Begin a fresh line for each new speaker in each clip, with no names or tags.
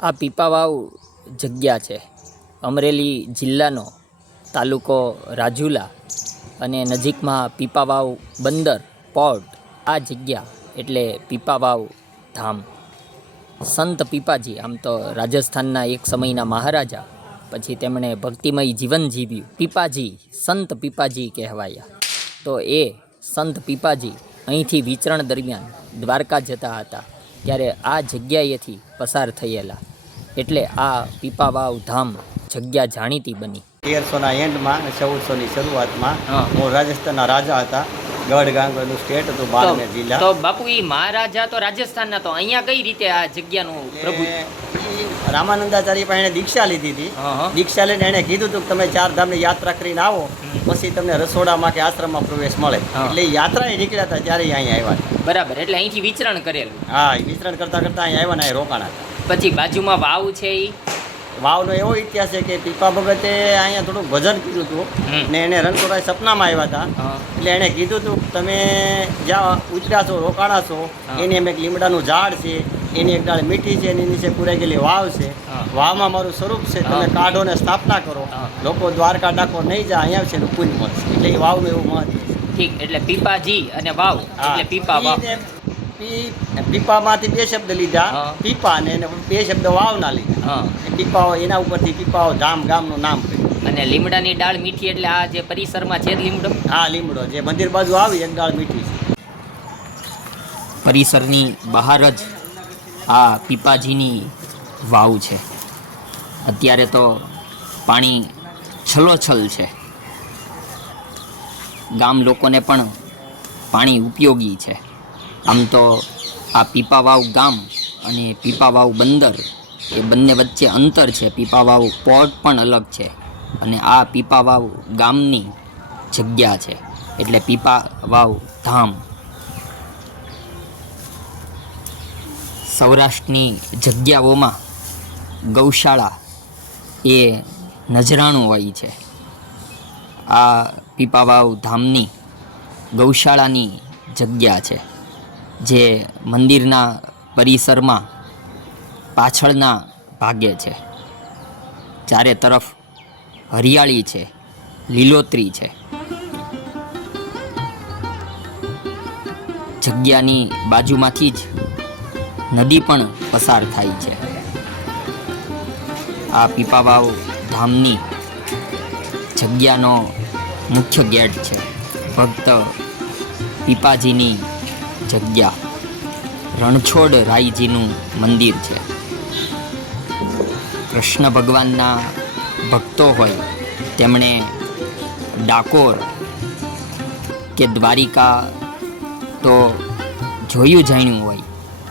આ પીપાવાવ જગ્યા છે. અમરેલી જિલ્લાનો તાલુકો રાજુલા અને નજીકમાં પીપાવાવ બંદર, પોર્ટ આ જગ્યા એટલે પીપાવાવ ધામ. સંત પીપાજી, આમ તો રાજસ્થાનના એક સમયના મહારાજા, પછી તેમણે ભક્તિમય જીવન જીવ્યું. પીપાજી, સંત પીપાજી કહેવાયા. તો એ સંત પીપાજી અહીંથી વિચરણ દરમિયાન દ્વારકા જતા હતા, ત્યારે આ જગ્યાએથી પસાર થયેલા. એટલે આ પીપાવાવ ધામ જગ્યા જાણીતી બની.
તેરસોના એન્ડમાં ચૌદસોની શરૂઆતમાં
હું.
રાજસ્થાનના રાજા હતા. ગઢ ગાંગનું સ્ટેટ હતું બારમેર જિલ્લા.
તો બાપુ ઈ મહારાજા તો રાજસ્થાનના તો અહીંયા કઈ રીતે આ જગ્યાનું પ્રભુ
રામાનંદાચાર્ય પાસે દીક્ષા લીધી હતી. દીક્ષા લઈને એને કીધું હતું કે તમે ચાર ધામની યાત્રા કરીને આવો પછી તમને રસોડામાં કે આશ્રમમાં પ્રવેશ મળે. એટલે યાત્રા એ નીકળ્યા હતા ત્યારે અહીંયા આવ્યા.
બરાબર એટલે અહીંથી વિચરણ કરેલું.
હા વિચરણ કરતા કરતા અહીં આવ્યા ને અહીં રોકાણા
પછી બાજુમાં વાવ છે એ
વાવનો એવો ઇતિહાસ છે કે પીપા ભગતે અહીંયા થોડુંક ભજન કીધું હતું ને એને રણછોડરાય સપનામાં આવ્યા હતા. એટલે એણે કીધું હતું તમે જ્યાં ઉતર્યા છો રોકાણા છો એની એમ એક લીમડાનું ઝાડ છે એની એક ડાળ મીઠી છે એની નીચે પૂરાઈ ગયેલી વાવ છે. વાવમાં મારું સ્વરૂપ છે તમે કાઢો ને સ્થાપના કરો. લોકો દ્વારકા ડાકો નહીં જાય અહીંયા છે પુણ્ય મળશે. એટલે એ વાવનું એવું મહત્વ છે.
ઠીક એટલે પીપાજી અને વાવ. એટલે પીપા વાવ.
પીપામાંથી બે શબ્દ લીધા. પીપા ને એને બે શબ્દ વાવના લીધા. પીપાઓ એના ઉપરથી પીપાઓ ધામ ગામનું નામ
અને લીમડાની ડાળ મીઠી એટલે આ જે પરિસરમાં છે લીમડો?
હા લીમડો જે મંદિર બાજુ આવી એક ડાળ મીઠી છે.
પરિસરની બહાર જ આ પીપાજીની વાવ છે. અત્યારે તો પાણી છલોછલ છે. ગામ લોકોને પણ પાણી ઉપયોગી છે. આમ તો આ પીપાવાવ ગામ અને પીપાવાવ બંદર એ બંને વચ્ચે અંતર છે. પીપાવાવ પોર્ટ પણ અલગ છે અને આ પીપાવાવ ગામની જગ્યા છે. એટલે પીપાવાવ ધામ સૌરાષ્ટ્રની જગ્યાઓમાં ગૌશાળા એ નજરાણું હોય છે. આ પીપાવાવ ધામની ગૌશાળાની જગ્યા છે, જે મંદિરના પરિસરમાં પાછળના ભાગે છે. ચારે તરફ હરિયાળી છે, લીલોતરી છે. જગ્યાની બાજુમાંથી જ નદી પણ પસાર થાય છે. આ પીપાવાવ ધામની જગ્યાનો મુખ્ય ગેટ છે. ભક્ત પીપાજીની જગ્યા. રણછોડ રાયજીનું મંદિર છે. કૃષ્ણ ભગવાનના ભક્તો હોય તેમણે ડાકોર કે દ્વારિકા તો જોયું જાણ્યું હોય,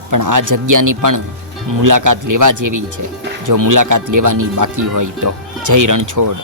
પણ આ જગ્યાની પણ મુલાકાત લેવા જેવી છે. જો મુલાકાત લેવાની બાકી હોય તો જય રણછોડ.